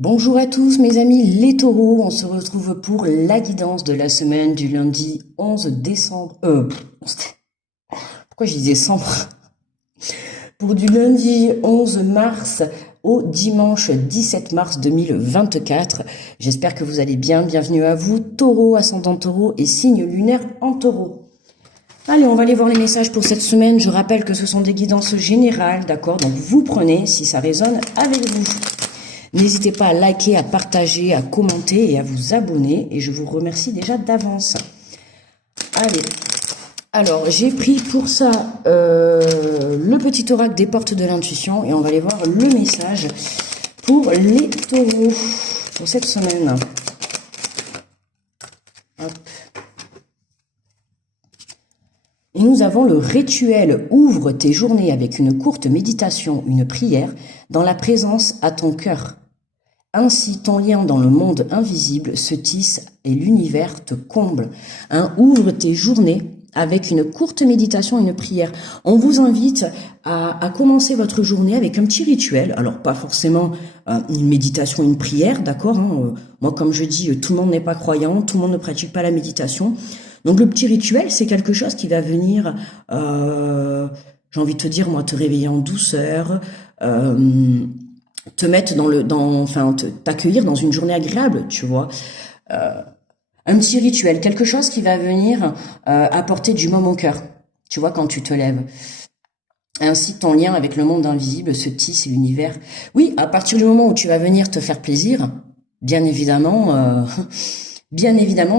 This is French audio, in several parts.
Bonjour à tous mes amis les taureaux, on se retrouve pour la guidance de la semaine du lundi 11 décembre, pourquoi je dis décembre? Pour du lundi 11 mars au dimanche 17 mars 2024. J'espère que vous allez bien, bienvenue à vous, taureau, ascendant taureau et signe lunaire en taureau. Allez, on va aller voir les messages pour cette semaine. Je rappelle que ce sont des guidances générales, d'accord? Donc vous prenez si ça résonne avec vous. N'hésitez pas à liker, à partager, à commenter et à vous abonner. Et je vous remercie déjà d'avance. Allez. Alors, j'ai pris pour ça le petit oracle des portes de l'intuition. Et on va aller voir le message pour les taureaux pour cette semaine. Hop. Et nous avons le rituel. Ouvre tes journées avec une courte méditation, une prière, dans la présence à ton cœur. Ainsi, ton lien dans le monde invisible se tisse et l'univers te comble. Ouvre tes journées avec une courte méditation, une prière. On vous invite à commencer votre journée avec un petit rituel. Alors, pas forcément une méditation, une prière, d'accord, hein. Moi, comme je dis, tout le monde n'est pas croyant, tout le monde ne pratique pas la méditation. Donc, le petit rituel, c'est quelque chose qui va venir, j'ai envie de te dire, moi, te réveiller en douceur, te mettre t'accueillir dans une journée agréable, tu vois. Un petit rituel, quelque chose qui va venir apporter du baume au cœur, tu vois, quand tu te lèves. Ainsi, ton lien avec le monde invisible se tisse et l'univers. Oui, à partir du moment où tu vas venir te faire plaisir, bien évidemment,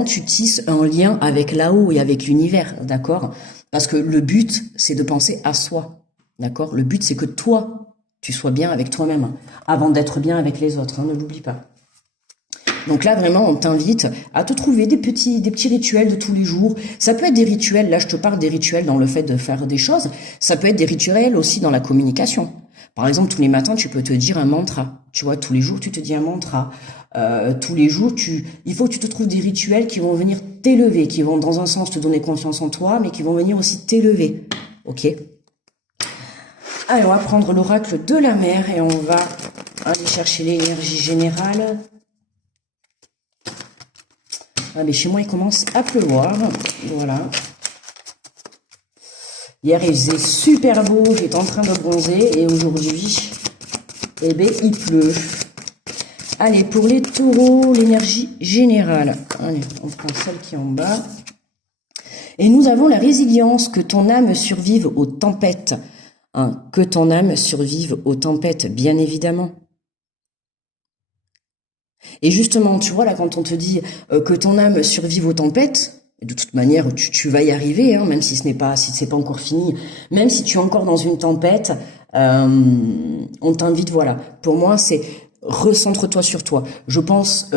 tu tisses un lien avec là-haut et avec l'univers, d'accord? Parce que le but, c'est de penser à soi, d'accord? Le but, c'est que toi, tu sois bien avec toi-même, avant d'être bien avec les autres, hein, ne l'oublie pas. Donc là, vraiment, on t'invite à te trouver des petits rituels de tous les jours. Ça peut être des rituels, là je te parle des rituels dans le fait de faire des choses, ça peut être des rituels aussi dans la communication. Par exemple, tous les matins, tu peux te dire un mantra. Tu vois, tous les jours, tu te dis un mantra. Tous les jours, il faut que tu te trouves des rituels qui vont venir t'élever, qui vont dans un sens te donner confiance en toi, mais qui vont venir aussi t'élever. Ok ? Allez, on va prendre l'oracle de la mer et on va aller chercher l'énergie générale. Ah, mais chez moi, il commence à pleuvoir. Voilà. Hier, il faisait super beau, j'étais en train de bronzer. Et aujourd'hui, eh bien, il pleut. Allez, pour les taureaux, l'énergie générale. Allez, on prend celle qui est en bas. Et nous avons la résilience, que ton âme survive aux tempêtes. Que ton âme survive aux tempêtes, bien évidemment. Et justement, tu vois, là, quand on te dit que ton âme survive aux tempêtes, de toute manière, tu vas y arriver, hein, même si c'est pas encore fini, même si tu es encore dans une tempête, on t'invite, voilà. Pour moi, c'est recentre-toi sur toi. Je pense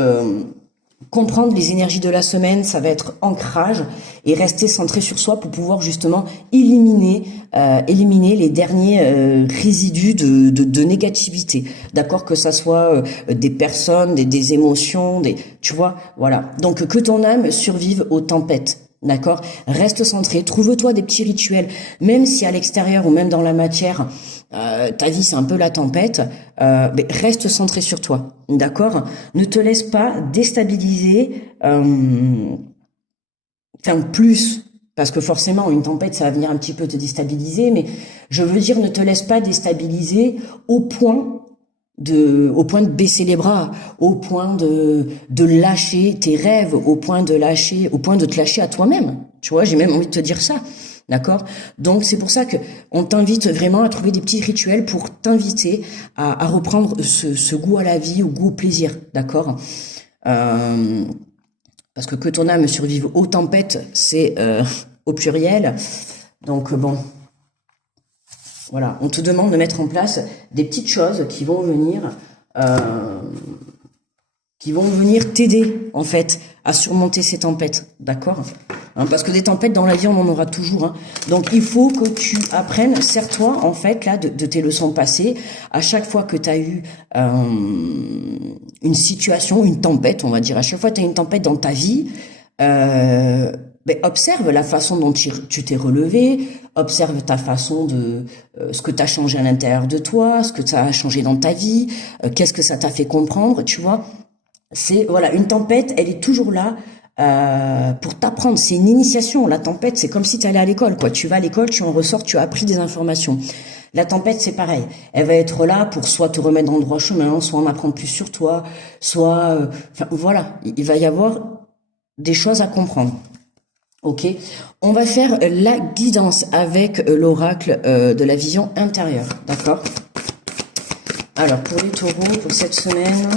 comprendre les énergies de la semaine, ça va être ancrage et rester centré sur soi pour pouvoir justement éliminer les derniers résidus de négativité. D'accord, que ça soit des personnes, des émotions, tu vois, voilà. Donc que ton âme survive aux tempêtes. D'accord, reste centré, trouve-toi des petits rituels, même si à l'extérieur ou même dans la matière, ta vie c'est un peu la tempête, mais reste centré sur toi, d'accord? Ne te laisse pas déstabiliser, plus, parce que forcément une tempête ça va venir un petit peu te déstabiliser, mais je veux dire ne te laisse pas déstabiliser au point de baisser les bras, au point de lâcher tes rêves, au point de te lâcher à toi-même. Tu vois, j'ai même envie de te dire ça. D'accord? Donc, c'est pour ça que on t'invite vraiment à trouver des petits rituels pour t'inviter à reprendre ce goût à la vie, au goût au plaisir. D'accord? Parce que ton âme survive aux tempêtes, c'est au pluriel. Donc, bon. Voilà, on te demande de mettre en place des petites choses qui vont venir t'aider, en fait, à surmonter ces tempêtes, d'accord? Parce que des tempêtes dans la vie, on en aura toujours, hein. Donc, il faut que tu apprennes, sers-toi, en fait, là, de tes leçons passées. À chaque fois que tu as eu une situation, une tempête, on va dire, à chaque fois que tu as une tempête dans ta vie, Mais observe la façon dont tu t'es relevé, observe ta façon de ce que tu as changé à l'intérieur de toi, ce que ça a changé dans ta vie, qu'est-ce que ça t'a fait comprendre, tu vois. C'est voilà, une tempête, elle est toujours là pour t'apprendre. C'est une initiation. La tempête, c'est comme si tu allais à l'école, quoi. Tu vas à l'école, tu en ressors, tu as appris des informations. La tempête, c'est pareil. Elle va être là pour soit te remettre dans le droit chemin, soit en apprendre plus sur toi, soit, enfin voilà, il va y avoir des choses à comprendre. Ok, on va faire la guidance avec l'oracle de la vision intérieure, d'accord? Alors pour les taureaux, pour cette semaine,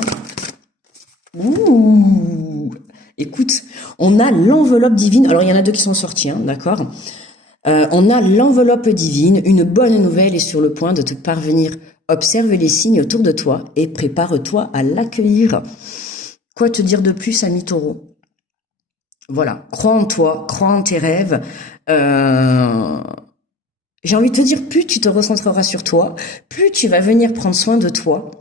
ouh, écoute, on a l'enveloppe divine. Alors il y en a deux qui sont sortis, hein, d'accord? On a l'enveloppe divine. Une bonne nouvelle est sur le point de te parvenir. Observe les signes autour de toi et prépare-toi à l'accueillir. Quoi te dire de plus, ami taureau? Voilà, crois en toi, crois en tes rêves. J'ai envie de te dire, plus tu te recentreras sur toi, plus tu vas venir prendre soin de toi.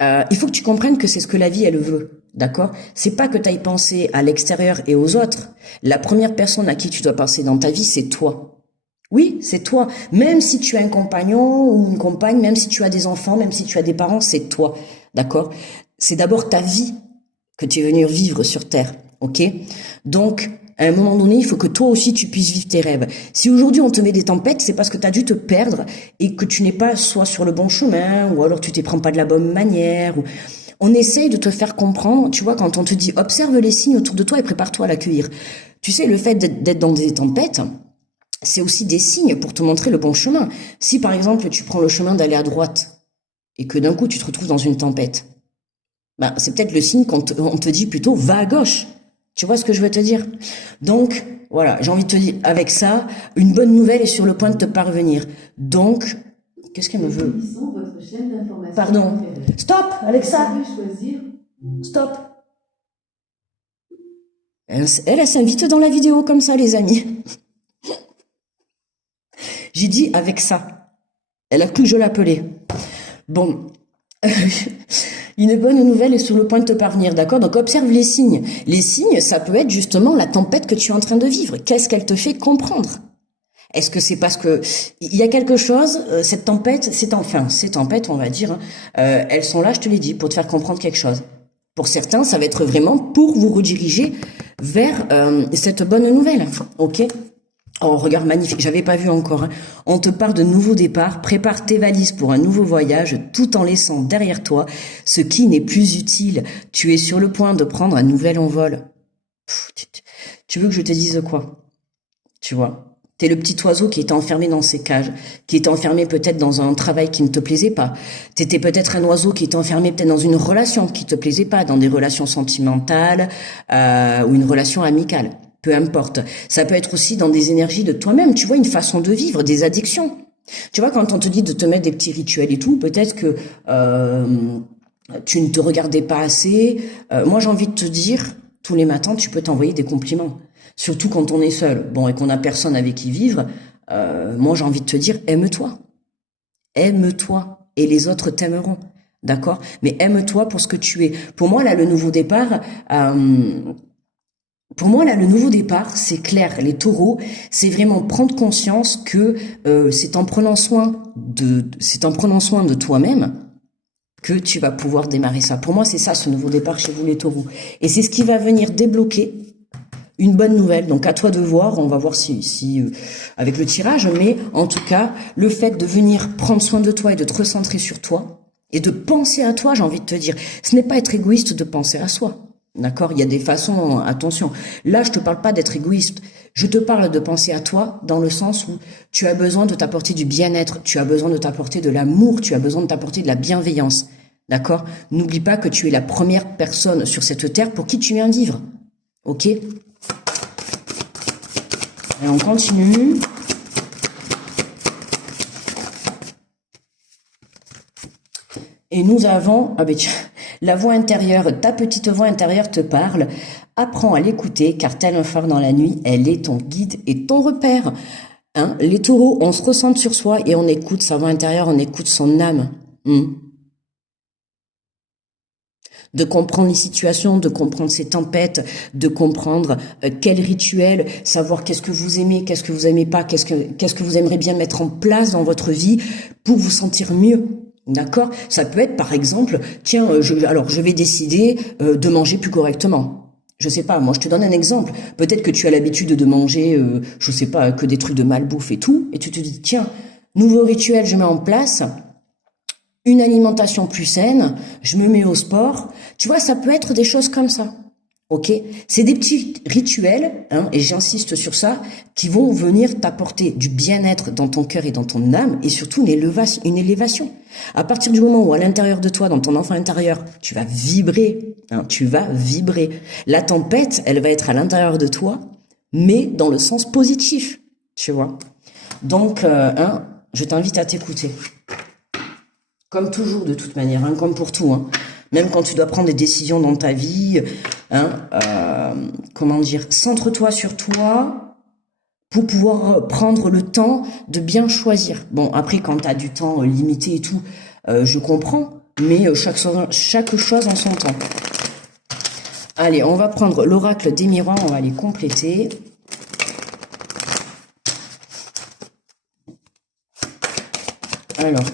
Il faut que tu comprennes que c'est ce que la vie, elle veut, d'accord? C'est pas que tu ailles penser à l'extérieur et aux autres. La première personne à qui tu dois penser dans ta vie, c'est toi. Oui, c'est toi. Même si tu as un compagnon ou une compagne, même si tu as des enfants, même si tu as des parents, c'est toi, d'accord? C'est d'abord ta vie que tu es venu vivre sur Terre, ok? Donc, à un moment donné, il faut que toi aussi tu puisses vivre tes rêves. Si aujourd'hui on te met des tempêtes, c'est parce que tu as dû te perdre et que tu n'es pas soit sur le bon chemin, ou alors tu t'y prends pas de la bonne manière. Ou... On essaye de te faire comprendre, tu vois, quand on te dit observe les signes autour de toi et prépare-toi à l'accueillir. Tu sais, le fait d'être dans des tempêtes, c'est aussi des signes pour te montrer le bon chemin. Si par exemple tu prends le chemin d'aller à droite et que d'un coup tu te retrouves dans une tempête, ben, c'est peut-être le signe qu'on te dit plutôt va à gauche. Tu vois ce que je veux te dire? Donc, voilà, j'ai envie de te dire, avec ça, une bonne nouvelle est sur le point de te parvenir. Donc, qu'est-ce qu'elle me veut? Pardon. Stop, Alexa. Stop. Elle s'invite dans la vidéo comme ça, les amis. J'ai dit avec ça. Elle a cru que je l'appelais. Bon. Une bonne nouvelle est sur le point de te parvenir, d'accord? Donc observe les signes. Les signes, ça peut être justement la tempête que tu es en train de vivre. Qu'est-ce qu'elle te fait comprendre? Est-ce que c'est parce que il y a quelque chose, cette tempête, ces tempêtes, on va dire, hein, elles sont là, je te l'ai dit, pour te faire comprendre quelque chose. Pour certains, ça va être vraiment pour vous rediriger vers cette bonne nouvelle, ok? Oh, regarde, magnifique, j'avais pas vu encore. Hein. On te parle de nouveau départ, prépare tes valises pour un nouveau voyage, tout en laissant derrière toi ce qui n'est plus utile. Tu es sur le point de prendre un nouvel envol. Tu veux que je te dise quoi? Tu vois? T'es le petit oiseau qui était enfermé dans ses cages, qui était enfermé peut-être dans un travail qui ne te plaisait pas. T'étais peut-être un oiseau qui était enfermé peut-être dans une relation qui te plaisait pas, dans des relations sentimentales ou une relation amicale. Peu importe. Ça peut être aussi dans des énergies de toi-même, tu vois, une façon de vivre, des addictions. Tu vois, quand on te dit de te mettre des petits rituels et tout, peut-être que tu ne te regardais pas assez. Moi, j'ai envie de te dire, tous les matins, tu peux t'envoyer des compliments. Surtout quand on est seul, bon, et qu'on n'a personne avec qui vivre. Moi, j'ai envie de te dire, aime-toi. Aime-toi. Et les autres t'aimeront. D'accord? Mais aime-toi pour ce que tu es. Pour moi, là, le nouveau départ... Pour moi, là, le nouveau départ, c'est clair. Les taureaux, c'est vraiment prendre conscience que c'est en prenant soin de toi-même que tu vas pouvoir démarrer ça. Pour moi, c'est ça, ce nouveau départ chez vous, les taureaux. Et c'est ce qui va venir débloquer une bonne nouvelle. Donc, à toi de voir. On va voir si avec le tirage. Mais en tout cas, le fait de venir prendre soin de toi et de te recentrer sur toi et de penser à toi, j'ai envie de te dire, ce n'est pas être égoïste de penser à soi. D'accord? Il y a des façons, attention. Là, je te parle pas d'être égoïste. Je te parle de penser à toi dans le sens où tu as besoin de t'apporter du bien-être, tu as besoin de t'apporter de l'amour, tu as besoin de t'apporter de la bienveillance. D'accord? N'oublie pas que tu es la première personne sur cette terre pour qui tu viens vivre. Ok? Et on continue. Et nous avons, ah ben tiens, la voix intérieure, ta petite voix intérieure te parle. Apprends à l'écouter, car tel un phare dans la nuit, elle est ton guide et ton repère. Hein? Les taureaux, on se ressente sur soi et on écoute sa voix intérieure, on écoute son âme. De comprendre les situations, de comprendre ces tempêtes, de comprendre quel rituel, savoir qu'est-ce que vous aimez, qu'est-ce que vous aimez pas, qu'est-ce que vous aimeriez bien mettre en place dans votre vie pour vous sentir mieux. D'accord? Ça peut être par exemple, tiens, je vais décider de manger plus correctement. Je sais pas, moi je te donne un exemple. Peut-être que tu as l'habitude de manger, je sais pas, que des trucs de malbouffe et tout, et tu te dis tiens, nouveau rituel, je mets en place une alimentation plus saine, je me mets au sport. Tu vois, ça peut être des choses comme ça. Ok? C'est des petits rituels, hein, et j'insiste sur ça, qui vont venir t'apporter du bien-être dans ton cœur et dans ton âme, et surtout une élévation. À partir du moment où à l'intérieur de toi, dans ton enfant intérieur, tu vas vibrer, hein, tu vas vibrer. La tempête, elle va être à l'intérieur de toi, mais dans le sens positif, tu vois. Donc, je t'invite à t'écouter. Comme toujours, de toute manière, hein, comme pour tout, hein. Même quand tu dois prendre des décisions dans ta vie, hein, comment dire, centre-toi sur toi pour pouvoir prendre le temps de bien choisir. Bon, après, quand tu as du temps limité et tout, je comprends, mais chaque chose en son temps. Allez, on va prendre l'oracle des miroirs, on va les compléter. Alors,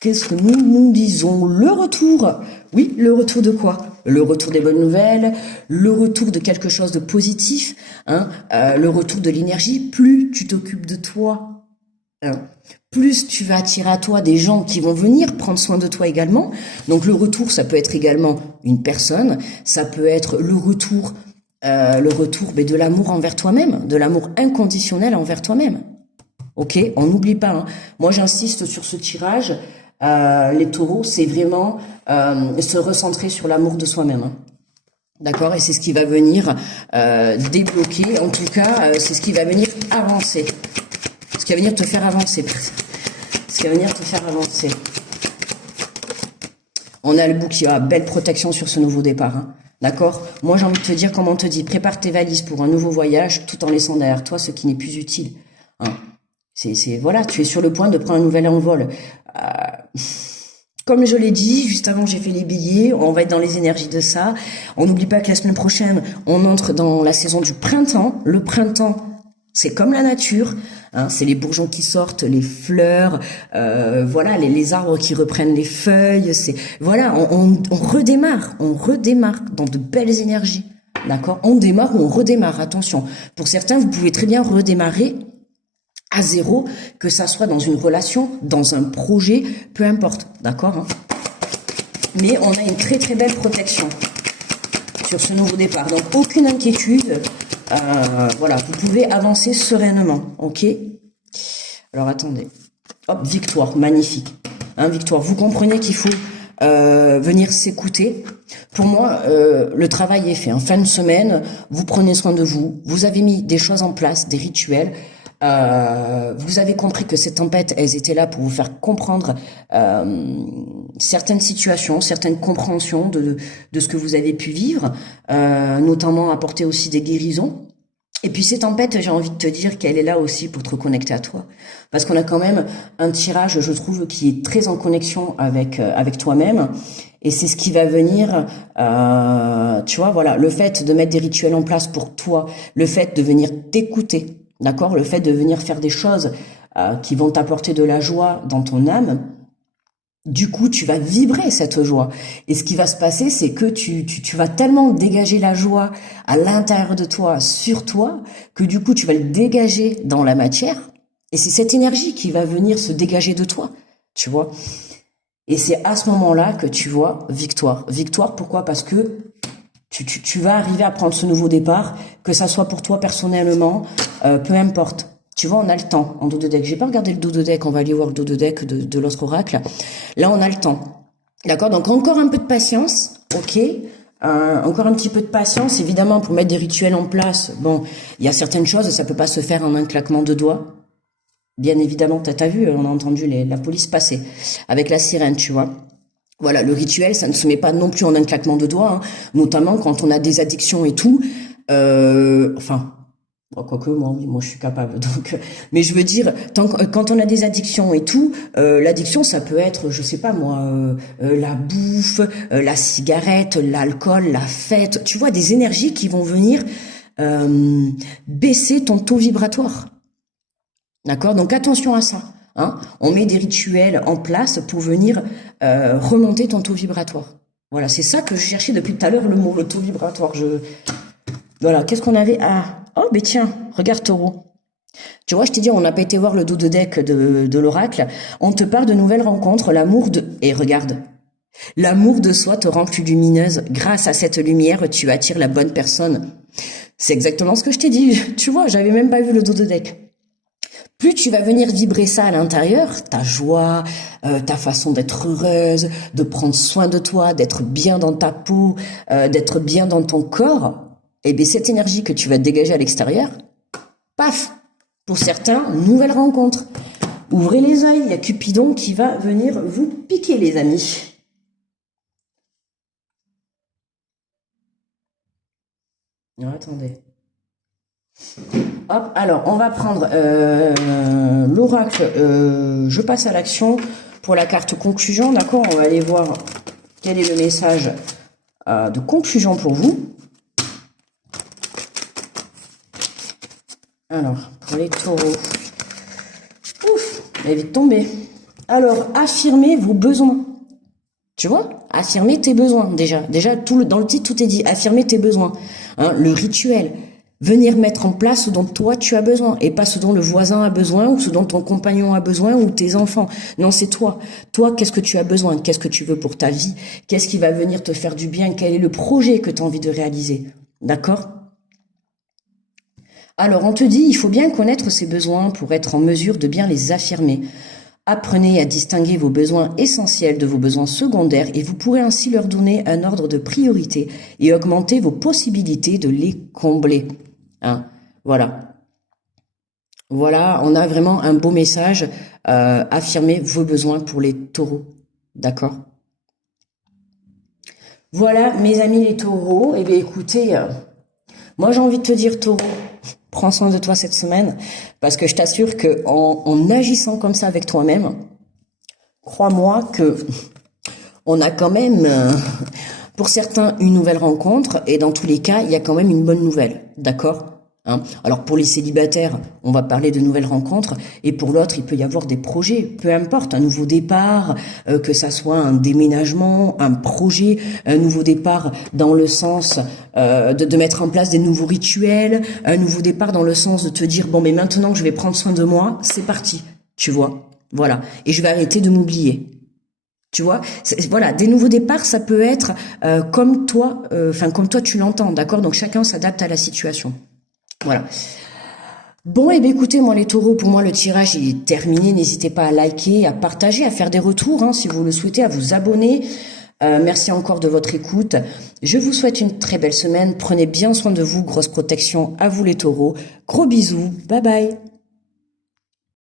qu'est-ce que nous disons? Le retour. Oui, le retour de quoi? Le retour des bonnes nouvelles, le retour de quelque chose de positif, hein, le retour de l'énergie. Plus tu t'occupes de toi, hein, plus tu vas attirer à toi des gens qui vont venir prendre soin de toi également. Donc le retour, ça peut être également une personne, ça peut être le retour de l'amour envers toi-même, de l'amour inconditionnel envers toi-même. Ok, on n'oublie pas, hein. Moi, j'insiste sur ce tirage. Les taureaux, c'est vraiment se recentrer sur l'amour de soi-même. Hein. D'accord? Et c'est ce qui va venir débloquer. En tout cas, c'est ce qui va venir avancer. Ce qui va venir te faire avancer. Ce qui va venir te faire avancer. On a le bouclier. Ah, belle protection sur ce nouveau départ. Hein. D'accord? Moi, j'ai envie de te dire, comme on te dit, prépare tes valises pour un nouveau voyage tout en laissant derrière toi ce qui n'est plus utile. Hein. Voilà, tu es sur le point de prendre un nouvel envol. Comme je l'ai dit, juste avant j'ai fait les billets, on va être dans les énergies de ça. On n'oublie pas que la semaine prochaine, on entre dans la saison du printemps. Le printemps, c'est comme la nature, hein, c'est les bourgeons qui sortent, les fleurs, voilà, les arbres qui reprennent les feuilles. Voilà, on redémarre dans de belles énergies. D'accord? On démarre ou on redémarre, attention. Pour certains, vous pouvez très bien redémarrer à zéro, que ça soit dans une relation, dans un projet, peu importe, d'accord, hein. Mais on a une très très belle protection sur ce nouveau départ, donc aucune inquiétude, voilà, vous pouvez avancer sereinement, ok. Alors attendez, hop, victoire, magnifique, hein, victoire, vous comprenez qu'il faut venir s'écouter. Pour moi, le travail est fait, en fin de semaine, vous prenez soin de vous, vous avez mis des choses en place, des rituels. Vous avez compris que ces tempêtes, elles étaient là pour vous faire comprendre certaines situations, certaines compréhensions de ce que vous avez pu vivre, notamment apporter aussi des guérisons. Et puis ces tempêtes, j'ai envie de te dire qu'elle est là aussi pour te reconnecter à toi. Parce qu'on a quand même un tirage, je trouve, qui est très en connexion avec toi-même. Et c'est ce qui va venir, tu vois, voilà, le fait de mettre des rituels en place pour toi, le fait de venir t'écouter, d'accord, le fait de venir faire des choses qui vont t'apporter de la joie dans ton âme, du coup, tu vas vibrer cette joie. Et ce qui va se passer, c'est que tu vas tellement dégager la joie à l'intérieur de toi, sur toi, que du coup, tu vas le dégager dans la matière. Et c'est cette énergie qui va venir se dégager de toi, tu vois. Et c'est à ce moment-là que tu vois victoire. Victoire, pourquoi? Parce que tu vas arriver à prendre ce nouveau départ, que ça soit pour toi personnellement, peu importe. Tu vois, on a le temps en dos de deck. J'ai pas regardé le dos de deck, on va aller voir le dos de deck de l'autre oracle. Là, on a le temps. D'accord? Donc, encore un peu de patience, ok? Encore un petit peu de patience, évidemment, pour mettre des rituels en place. Bon, il y a certaines choses, ça peut pas se faire en un claquement de doigts. Bien évidemment, t'as vu, on a entendu la police passer avec la sirène, tu vois. Voilà, le rituel, ça ne se met pas non plus en un claquement de doigts, hein, notamment quand on a des addictions et tout. Enfin, Bon, quoique moi, oui, moi je suis capable. Donc, mais je veux dire, quand on a des addictions et tout, l'addiction ça peut être, je sais pas moi, la bouffe, la cigarette, l'alcool, la fête. Tu vois, des énergies qui vont venir euh, baisser ton taux vibratoire. D'accord? Donc attention à ça. Hein. On met des rituels en place pour venir remonter ton taux vibratoire. Voilà, c'est ça que je cherchais depuis tout à l'heure, le mot, le taux vibratoire. Voilà, qu'est-ce qu'on avait? Ah, oh, ben tiens, regarde Taureau. Tu vois, je t'ai dit, on n'a pas été voir le dos de deck de l'oracle. On te parle de nouvelles rencontres, l'amour de... Et regarde, l'amour de soi te rend plus lumineuse. Grâce à cette lumière, tu attires la bonne personne. C'est exactement ce que je t'ai dit. Tu vois, j'avais même pas vu le dos de deck. Plus tu vas venir vibrer ça à l'intérieur, ta joie, ta façon d'être heureuse, de prendre soin de toi, d'être bien dans ta peau, d'être bien dans ton corps, et bien cette énergie que tu vas dégager à l'extérieur, paf, pour certains, nouvelle rencontre. Ouvrez les yeux, il y a Cupidon qui va venir vous piquer les amis. Non, attendez. Hop, alors on va prendre l'oracle, je passe à l'action pour la carte conclusion, d'accord? On va aller voir quel est le message de conclusion pour vous. Alors, pour les taureaux. Ouf, elle est vite tombée. Alors, affirmez vos besoins. Tu vois? Affirmer tes besoins, déjà. Déjà, dans le titre, tout est dit. Affirmer tes besoins. Hein, le rituel. Venir mettre en place ce dont toi tu as besoin et pas ce dont le voisin a besoin ou ce dont ton compagnon a besoin ou tes enfants. Non, c'est toi. Toi, qu'est-ce que tu as besoin? Qu'est-ce que tu veux pour ta vie? Qu'est-ce qui va venir te faire du bien? Quel est le projet que tu as envie de réaliser? D'accord? Alors, on te dit, il faut bien connaître ses besoins pour être en mesure de bien les affirmer. Apprenez à distinguer vos besoins essentiels de vos besoins secondaires et vous pourrez ainsi leur donner un ordre de priorité et augmenter vos possibilités de les combler. Hein, voilà. Voilà, on a vraiment un beau message. Affirmez vos besoins pour les taureaux. D'accord? Voilà, mes amis les taureaux. Eh bien, écoutez, moi j'ai envie de te dire, taureau, prends soin de toi cette semaine, parce que je t'assure que en agissant comme ça avec toi-même, crois-moi que on a quand même, pour certains, une nouvelle rencontre, et dans tous les cas, il y a quand même une bonne nouvelle, d'accord? Hein. Alors pour les célibataires, on va parler de nouvelles rencontres, et pour l'autre, il peut y avoir des projets, peu importe, un nouveau départ, que ça soit un déménagement, un projet, un nouveau départ dans le sens de mettre en place des nouveaux rituels, un nouveau départ dans le sens de te dire, bon mais maintenant que je vais prendre soin de moi, c'est parti, tu vois, voilà, et je vais arrêter de m'oublier. Tu vois, voilà, des nouveaux départs, ça peut être comme toi, comme toi tu l'entends, d'accord? Donc chacun s'adapte à la situation. Voilà. Bon, et bien écoutez, moi les taureaux, pour moi le tirage est terminé. N'hésitez pas à liker, à partager, à faire des retours, hein, si vous le souhaitez, à vous abonner. Merci encore de votre écoute. Je vous souhaite une très belle semaine. Prenez bien soin de vous. Grosse protection à vous les taureaux. Gros bisous. Bye bye.